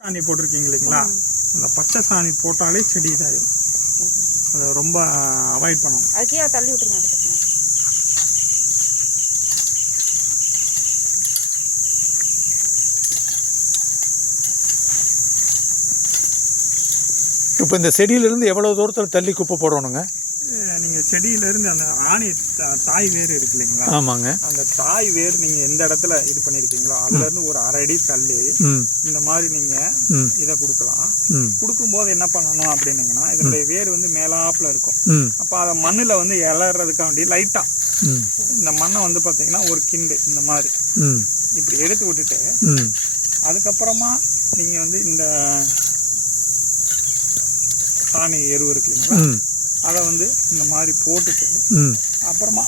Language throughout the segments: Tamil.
சாணி போட்டிருக்கீங்க இல்லைங்களா? அந்த பச்சை சாணி போட்டாலே செடி இதாயிடும் அதை ரொம்ப அவாய்ட் பண்ணணும். அதுக்கே தள்ளி விட்டுருங்க இப்போ இந்த செடியிலேருந்து எவ்வளோ தூரத்தில் தள்ளி குப்பை போடணுங்க? நீங்கள் செடியிலேருந்து அந்த ஆணி தாய் வேர் இருக்கு இல்லைங்களா? ஆமாங்க. அந்த தாய் வேர் நீங்கள் எந்த இடத்துல இது பண்ணியிருக்கீங்களோ அதுலேருந்து ஒரு அரை அடி தள்ளி இந்த மாதிரி நீங்கள் இதை கொடுக்கலாம். கொடுக்கும்போது என்ன பண்ணணும் அப்படின்னீங்கன்னா இதனுடைய வேர் வந்து மேலாப்பில் இருக்கும். அப்போ அதை மண்ணில் வந்து இளறதுக்காண்டி லைட்டாக இந்த மண்ணை வந்து பார்த்தீங்கன்னா ஒரு கிண்டு இந்த மாதிரி. இப்படி எடுத்து விட்டுட்டு அதுக்கப்புறமா நீங்கள் வந்து இந்த சாணி எருவு இருக்கு இல்லைங்களா? அதை வந்து இந்த மாதிரி போட்டுட்டு அப்புறமா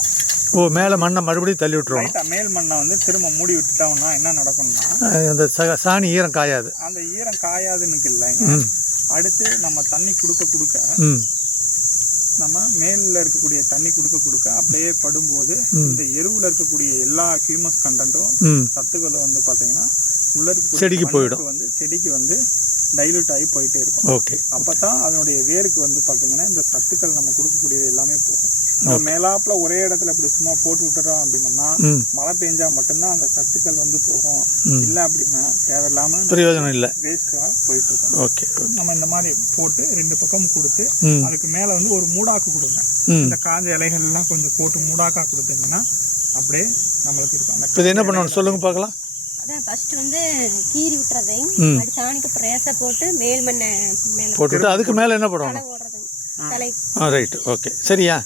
ஓ மேலே மண்ணை மறுபடியும் தள்ளி விட்டுருவோம். மேல் மண்ணை வந்து திரும்ப மூடி விட்டுட்டோம்னா என்ன நடக்கும்னா அந்த சாணி ஈரம் காயாது. அந்த ஈரம் காயாதுன்னு இல்லைங்க. அடுத்து நம்ம தண்ணி கொடுக்க கொடுக்க நம்ம மேலில் இருக்கக்கூடிய தண்ணி கொடுக்க கொடுக்க அப்படியே படும்போது. இந்த எருவில் இருக்கக்கூடிய எல்லா ஹியூமஸ் கண்டென்ட்டும் சத்துக்களும் வந்து பார்த்தீங்கன்னா உள்ள செடிக்கு போயிடும். வந்து செடிக்கு வந்து டைல்யூட் ஆகி போயிட்டே இருக்கும். ஓகே அப்போ தான் அதனுடைய வேருக்கு வந்து பார்த்தீங்கன்னா இந்த சத்துக்கள் நம்ம கொடுக்கக்கூடியது எல்லாமே போகும். நம்ம மேலாப்புல ஒரே இடத்துல இப்படி சும்மா போட்டு விட்டுறோம் அப்படின்னோம்னா மழை பெஞ்சா மட்டும்தான் அந்த சத்துக்கள் வந்து போகும். இல்லை அப்படின்னா தேவையில்லாம பிரயோஜனம் இல்லை. வேஸ்ட்டாக போயிட்டு இருக்கும். ஓகே நம்ம இந்த மாதிரி போட்டு ரெண்டு பக்கம் கொடுத்து அதுக்கு மேலே வந்து ஒரு மூடாக்கு கொடுங்க. இந்த காஞ்ச இலைகள் எல்லாம் கொஞ்சம் போட்டு மூடாக்கா கொடுத்தீங்கன்னா அப்படியே நம்மளுக்கு இருக்கும். இது என்ன பண்ணணும்? சொல்லுங்க பார்க்கலாம். அதான் ஃபர்ஸ்ட் வந்து கீறி விட்டுறது ம். அப்படி சாணிக்கு பிரேச போட்டு மேல் மண்ணை மேலே போட்டுட்டு அதுக்கு மேலே என்ன பண்ணணும் தலை ரைட் ஓகே சரியா?